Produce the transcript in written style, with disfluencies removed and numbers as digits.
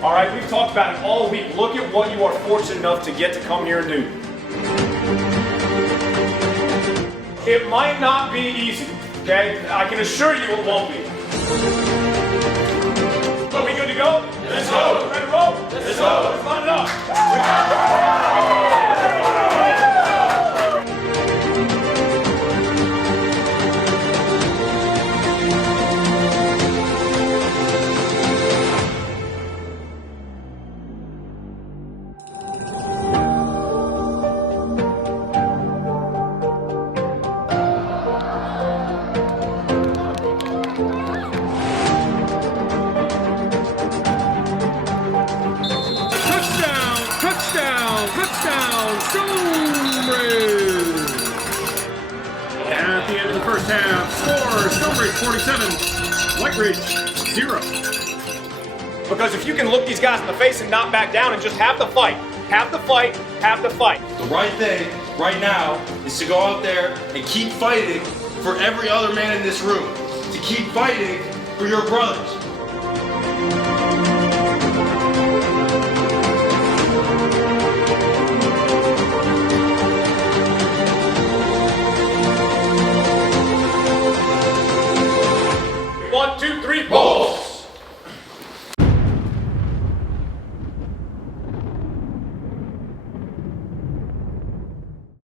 All right, we've talked about it all week. Look at what you are fortunate enough to get to come here and do. It might not be easy, okay? I can assure you it won't be. Are we good to go? Let's go. Ready to roll? Let's go. Let's line it up. Touchdown, Stonebridge! At the end of the first half, score, Stonebridge 47, Lightridge 0. Because if you can look these guys in the face and not back down and just have the fight, have the fight, have the fight. The right thing right now is to go out there and keep fighting for every other man in this room. To keep fighting for your brothers.